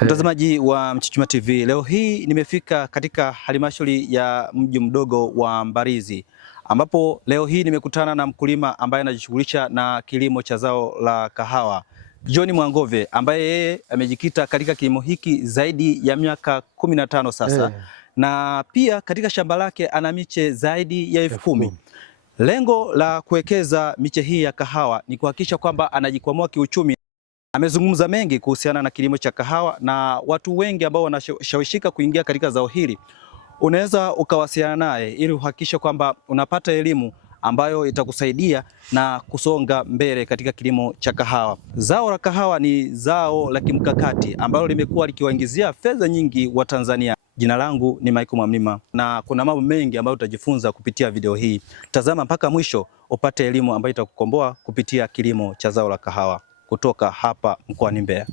Mtazamaji wa Mchuchuma TV, leo hii nimefika katika halmashauri ya mji mdogo wa Mbalizi, ambapo leo hii nimekutana na mkulima ambaye anajishughulisha na kilimo cha zao la kahawa, John Mwangove, ambaye yeye amejikita katika kilimo hiki zaidi ya miaka 15 sasa. Na pia katika shamba lake ana miche zaidi ya 10,000. Lengo la kuwekeza miche hii ya kahawa ni kuhakikisha kwamba anajikwamua kiuchumi. Amezungumza mengi kuhusiana na kilimo cha kahawa na watu wengi ambao wanashawishika kuingia katika zao hili. Unaweza ukawasiliana naye ili uhakikishe kwamba unapata elimu ambayo itakusaidia na kusonga mbele katika kilimo cha kahawa. Zao la kahawa ni zao la kimkakati ambalo limekuwa likiwaingizia fedha nyingi wa Tanzania. Jina langu ni Michael Mwamnima na kuna mambo mengi ambayo utajifunza kupitia video hii. Tazama mpaka mwisho upate elimu ambayo itakukomboa kupitia kilimo cha zao la kahawa kutoka hapa mkoani Mbeya.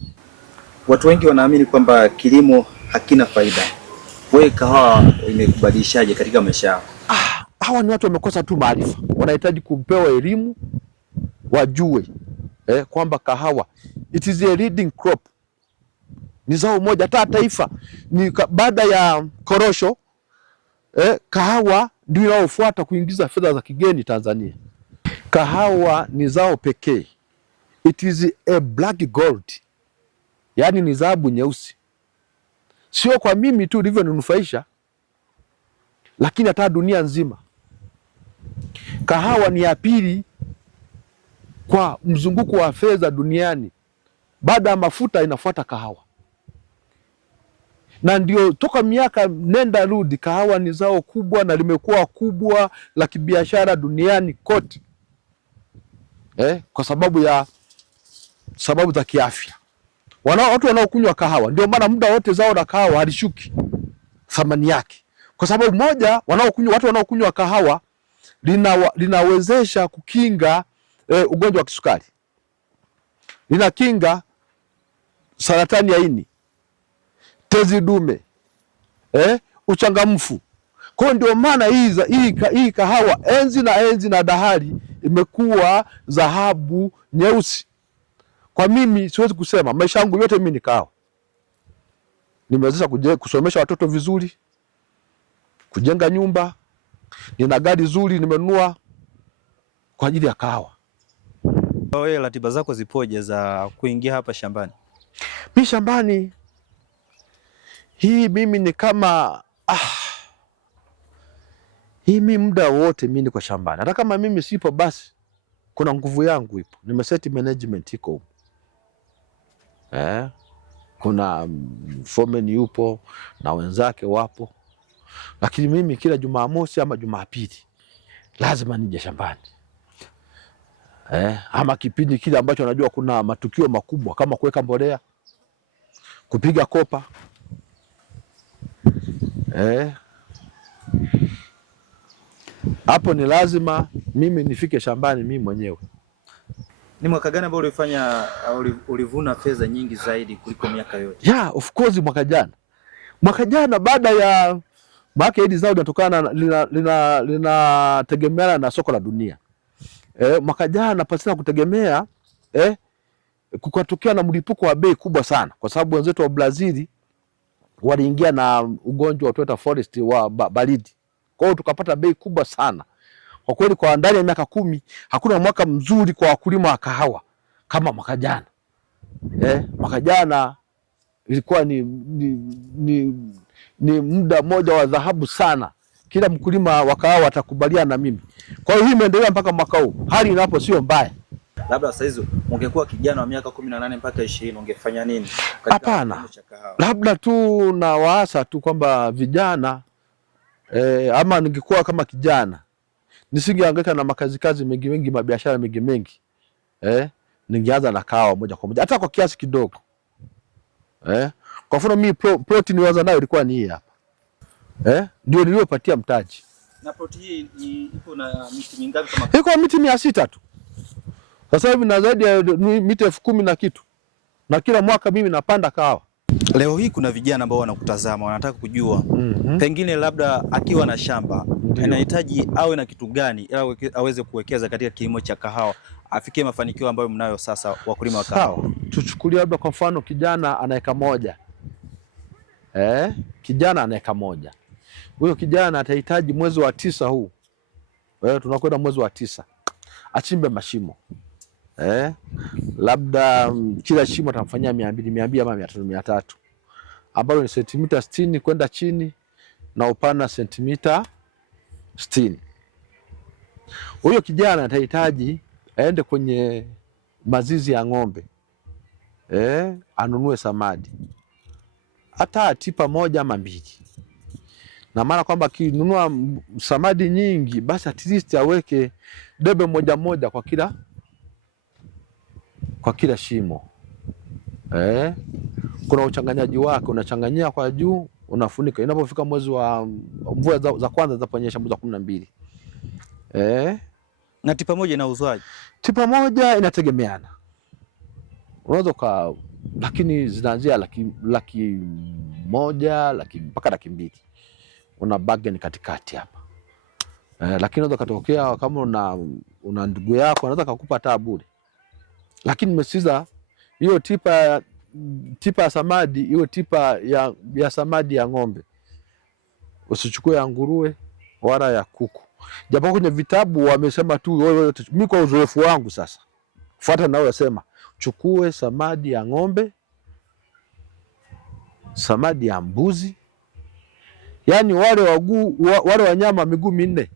Watu wengi wanaamini kwamba kilimo hakina faida. Wewe kahawa imekubadilishaje katika maisha yako? Hawa ni watu wamekosa tu maarifa, wanahitaji kupewa elimu, wajue kwamba kahawa it is a leading crop, ni zao moja. Hata taifa ni baada ya korosho, kahawa ndio inayofuata kuingiza fedha za kigeni Tanzania. Kahawa ni zao pekee, it is a black gold, yaani ni dhahabu nyeusi. Sio kwa mimi tu ndivyo ninufaisha, lakini hata dunia nzima. Kahawa ni ya pili kwa mzunguko wa fedha duniani, baada ya mafuta inafuata kahawa. Na ndio toka miaka nenda rudi, kahawa ni zao kubwa na limekuwa kubwa la kibiashara duniani kote, kwa sababu za kiafya. Watu wanaokunywa kahawa, ndio maana muda wote zao la kahawa halishuki thamani yake, kwa sababu moja, watu wanaokunywa kahawa linawezesha kukinga ugonjwa wa kisukari, linakinga saratani ya ini, tezi dume, uchangamfu. Kwa ndio maana hii kahawa enzi na dahari imekuwa dhahabu nyeusi. Kwa mimi siwezi kusema, maisha yangu yote mimi ni kahawa. Nimeweza kusomesha watoto vizuri, kujenga nyumba, nina gari zuri nimenunua kwa ajili ya kahawa. Wewe ratiba zako zipoje za kuingia hapa shambani? Mimi shambani hii mimi ni kama mimi muda wote mimi niko shambani. Hata kama mimi sipo, basi kuna nguvu yangu ipo. Nimeseti management iko. Kuna foreman yupo na wenzake wapo. Lakini mimi kila Jumamosi ama Jumapili lazima nije shambani. Ama kipindi kile ambacho najua kuna matukio makubwa kama kuweka mbolea, kupiga kopa. Hapo ni lazima mimi nifike shambani mimi mwenyewe. Ni mwaka gani ambao ulivuna fedha nyingi zaidi kuliko miaka yote? Of course mwaka jana baada ya mwaka hili zao linatokana linategemeana na soko la dunia. Mwaka jana pasina kutegemea kukatokea na mlipuko wa bei kubwa sana, kwa sababu wenzetu wa Brazil waliingia na ugonjwa wa Toyota Forest wa baridi. Kwa hiyo tukapata bei kubwa sana. Kwa kweli kwa ndani ya miaka 10 hakuna mwaka mzuri kwa wakulima wa kahawa kama mwaka jana. Mwaka jana ilikuwa ni muda mmoja wa dhahabu sana. Kila mkulima wa kahawa atakubaliana na mimi. Kwa hiyo hii imeendelea mpaka mwaka huu. Hali inapo sio mbaya. Labda sasa hizo ungekuwa kijana wa miaka 18 mpaka 20 ungefanya nini? Hapana. Labda tu na waasa tu kwamba vijana ama ningekuwa kama kijana nisingehangaika na makazi mengi mabiashara mengi. Ningeanza na kahawa moja kwa moja, hata kwa kiasi kidogo. Kwa mfano mimi plot nianza nayo ilikuwa ni hii hapa. Ndio niliyopatia mtaji. Na plot hii iko na miti mingapi kama? Iko miti 600 tu. Sasa hivi na zaidi ya miti 10,000 na kitu. Na kila mwaka mimi napanda kahawa. Leo hii kuna vijana ambao wanakutazama, wanataka kujua pengine labda akiwa na shamba anahitaji awe na kitu gani ili aweze kuwekeza katika kilimo cha kahawa, afikie mafanikio ambayo mnayo sasa wakulima wa kahawa? Sawa, tuchukulie labda kwa mfano kijana ana eka moja. Kijana ana eka moja. Huyo kijana atahitaji mwezi wa 9 huu. Tunakwenda mwezi wa 9. Achimbe mashimo. Labda kila shimo atamfanyia 200 ama 300 ambalo ni sentimita 60 kwenda chini na upana sentimita 60. Huyo kijana atahitaji aende kwenye mazizi ya ng'ombe, anunue samadi hata tipa moja ama 2, na maana kwamba akinunua samadi nyingi basi at least aweke debe moja kwa kila shimo. Kuna uchanganyaji wake, unachanganyia kwa juu, unafunika. Inapofika mwezi wa mvua za kwanza zaponyesha mwezi wa 12. Na tipa moja inauzwaje? Tipa moja inategemeana, unaweza lakini zinaanzia laki mpaka laki 2. Una bargain katikati hapa. Lakini unaweza katokea kama una ndugu yako anaweza kukupa taa bure. Lakini nimesikiza hiyo tipa ya samadi, hiyo tipa ya samadi ya ng'ombe usichukue ya nguruwe wala ya kuku. Japo kwenye vitabu wamesema tu, mimi kwa uzoefu wangu sasa fuata nao wasema chukue samadi ya ng'ombe, samadi ya mbuzi, yani wale wanyama miguu 4.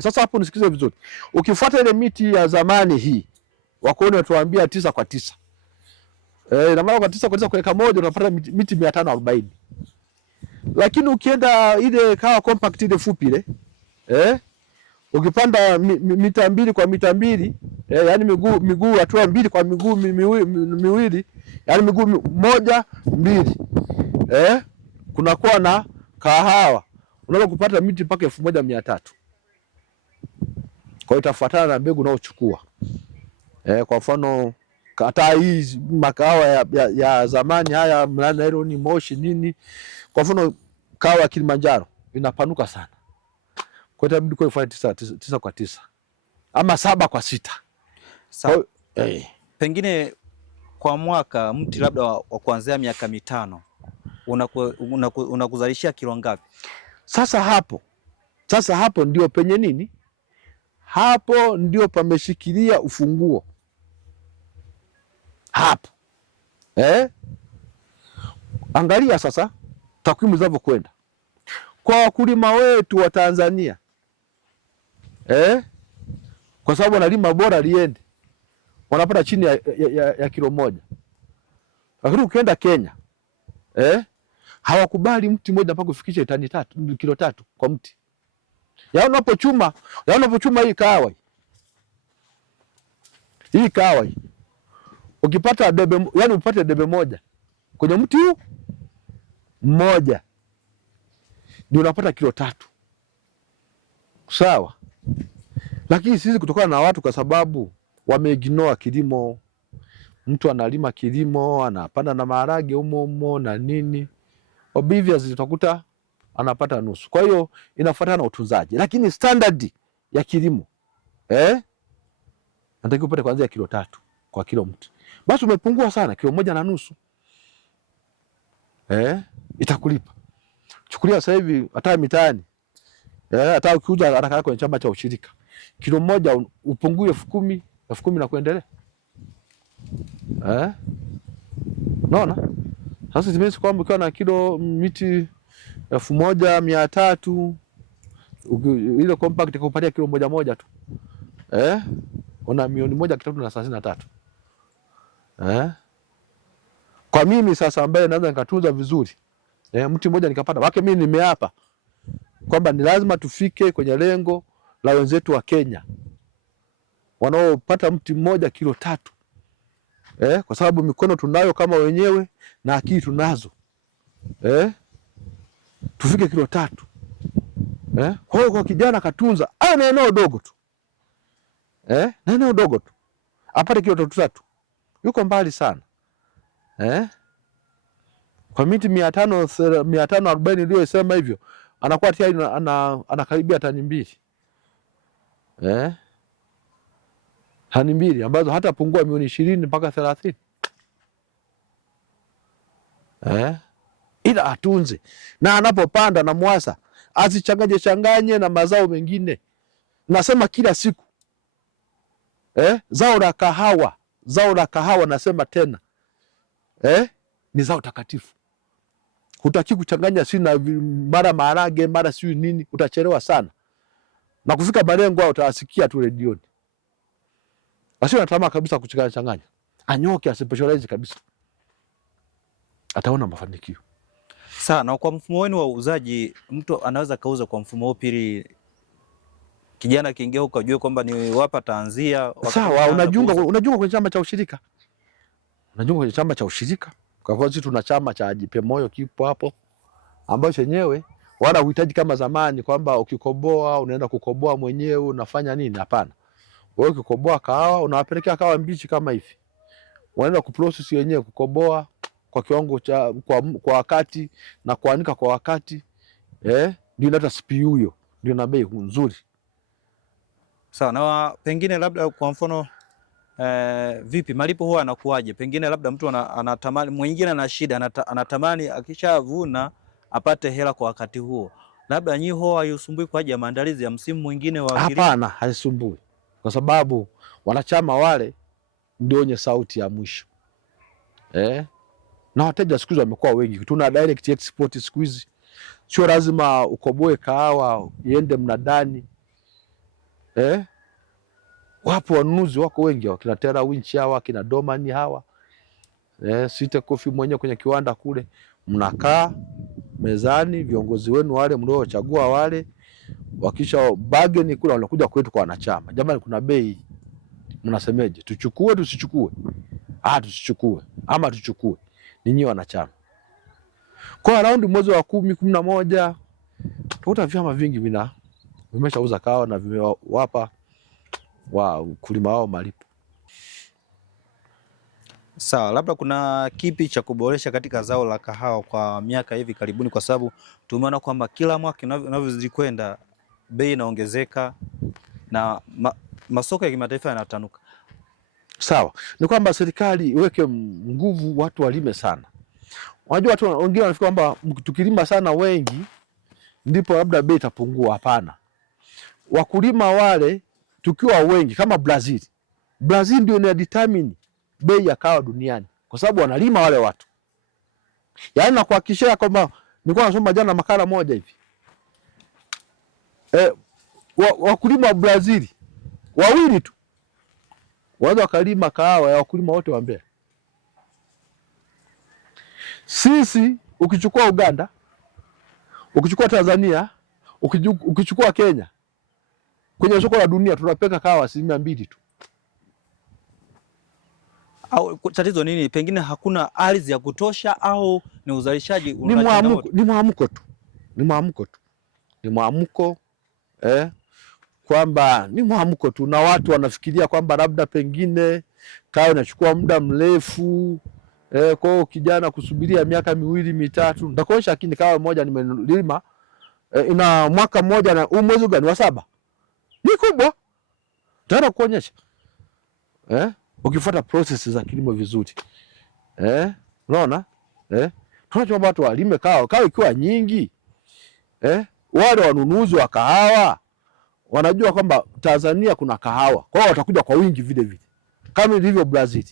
Sasa hapo nisikize vizuri. Ukifuata ile miti ya zamani hii wako wanatuambia 9 kwa 9. Na maana kwa 9 kwa 9 kwa eka moja unapata miti 540. Lakini ukienda ile kawa compact ile fupi ile, ukipanda mita 2 kwa mita 2, yani miguu hatua 2 kwa miguu miwili, yani miguu 1 2, kunakuwa na kahawa unaweza kupata miti mpaka 1300. Kwa hiyo itafuatana na mbegu unaochukua. Kwa mfano hata hii makahawa ya zamani haya Nairobi, Moshi nini, kwa mfano kahawa ya Kilimanjaro inapanuka sana. Kwa hiyo itabidi kwa ifanye 9 kwa 9 ama 7 kwa 6. Sawa. Pengine kwa mwaka mti labda wa kuanzia miaka 5 unakuzalishia kilo ngapi? Sasa hapo ndio penye nini? Hapo ndio pameshikilia ufunguo. Hapo. Angalia sasa takwimu zinavyokwenda. Kwa wakulima wetu wa Tanzania. Kwa sababu wanalima bora liende, wanapata chini ya kilo 1. Lakini ukienda Kenya, hawakubali mti mmoja mpaka kufikisha kilo 3 kwa mti. Unapochuma hii kahawa. Ukipata debe, yani upate debe moja kwenye mti huu mmoja ndio unapata kilo 3. Sawa? Lakini sisi kutokana na watu kwa sababu wameignore kilimo, mtu analima kilimo, anapanda na maharage humo na nini, obviously utakuta anapata nusu. Kwa hiyo inafuatana na utunzaji. Lakini standard ya kilimo nataka upate kuanzia kilo 3 kwa kilo mti. Basi umepungua sana, kilo 1.5. Itakulipa. Chukulia sasa hivi hata mitaani. Hata ukiuza haraka kwenye chama cha ushirika, kilo 1 upungue 10,000 na kuendelea. Naona? Sasa simesi kwamba ukiwa na kilo miti 1,300 ile compact ikupatia kilo 1 tu. Una milioni 1.33. Kwa mimi sasa ambaye naweza nikatunza vizuri, mti mmoja nikapata. Wake mimi nimeapa kwamba ni lazima tufike kwenye lengo la wenzetu wa Kenya wanaopata mti mmoja kilo 3. Kwa sababu mikono tunayo kama wenyewe na akili tunazo. Tufike kilo 3. Kwa hiyo kwa kijana katunza na eneo dogo tu. Na eneo dogo tu. Apate kilo 3. Yuko mbali sana. Kwa miti 540 ndio isema hivyo, anakuwa tayari anakaribia tani 2. tani 2 ambazo hata pungua milioni 20 mpaka 30. Ila atunze na anapopanda na mwasa changanye na mazao mengine. Nasema kila siku zao la kahawa nasema tena ni zao takatifu. Hutaki kuchanganya na mara maharage mara siyo nini, utachelewa sana na kufika malengo au utasikia tu redioni. Asio natama kabisa kuchanganya. Anyoke asispecialize kabisa, ataona mafanikio. Sawa. Na kwa mfumo wenu wa uuzaji, mtu anaweza kauza kwa mfumo upi ili kijana kiingia huko ajue kwamba ni wapi ataanzia? Sawa, unajiunga kwenye chama cha ushirika. Unajiunga kwenye chama cha ushirika. Kwa hivyo sisi tuna chama cha Jipe Moyo kipo hapo, ambacho chenyewe wala uhitaji kama zamani kwamba ukikoboa unaenda kukoboa mwenyewe unafanya nini. Hapana. Wewe ukikoboa kahawa unawapelekea kahawa mbichi kama hivi. Wanaenda kuprocess wenyewe, kukoboa kwa kiwango cha kwa wakati na kuanika kwa wakati. Ndio inaleta CPU hiyo. Ndio na bei nzuri. Sawa. Na pengine labda kwa mfano vipi malipo huwa anakuaje? Pengine labda mtu anatamani, mwingine ana shida, anatamani akishavuna apate hela kwa wakati huo. Labda nyinyi huwa haisumbui kwa ajili ya maandalizi ya msimu mwingine wa kilimo? Hapana, haisumbui. Kwa sababu wanachama wale ndio wenye sauti ya mwisho. Na wateja siku hizi wamekuwa wengi. Tuna direct export siku hizi. Sio lazima ukoboe kahawa iende mnadani. Wapo wanunuzi wako wengi, wakina Tera Winch hawa, wakina Domani hawa. Sita Coffee mwenyewe kwenye kiwanda kule. Mnakaa mezani, viongozi wenu wale mliochagua wale, wakisha bargain kule wanakuja kwetu kwa wanachama. Jamani, kuna bei. Mnasemeje? Tuchukue tusichukue? Tusichukue. Ama tuchukue. Ninyi wanachama. Kwa around mwezi wa 10, 11 tuta vyama vingi vimeshauza kahawa na vimewapa wakulima wao malipo. Sawa. Labda kuna kipi cha kuboresha katika zao la kahawa kwa miaka hivi karibuni, kwa sababu tumeona kwamba kila mwaka inavyozidi kwenda bei inaongezeka na masoko ya kimataifa yanatanuka. Sawa. Ni kwamba serikali iweke nguvu, watu walime sana. Unajua watu wengine wanafikiri kwamba tukilima sana wengi ndipo labda bei itapungua. Hapana. Wakulima wale tukiwa wengi kama Brazil ndio ina determine bei ya kahawa duniani, kwa sababu wanalima wale watu. Yaani na kuhakikishia kwamba nilikuwa nasoma jana makala moja hivi. Wakulima wa Brazil 2 tu wanaweza wakalima kahawa ya wakulima wote wa Mbeya. Sisi ukichukua Uganda, ukichukua Tanzania, ukichukua Kenya, kwenye soko la dunia tunapeka kahawa 2% tu. Au tatizo nini? Pengine hakuna ardhi ya kutosha au ni uzalishaji ni mwamko tu. Ni mwamko kwamba ni mwamko tu, na watu wanafikiria kwamba labda pengine kahawa inachukua muda mrefu. Kwa hiyo kijana kusubiria miaka 2, 3. Nitakuonyesha lakini kahawa moja nimelima ina mwaka mmoja na mwezi gani wa 7. Ni kubwa. Tayari kuonyesha. Ukifuata process za kilimo vizuri. Unaona? Tunachomba watu walime kahawa ikiwa nyingi. Wale wanunuzi wa kahawa wanajua kwamba Tanzania kuna kahawa. Kwa hiyo watakuja kwa wingi vile vile. Kama ilivyo Brazil.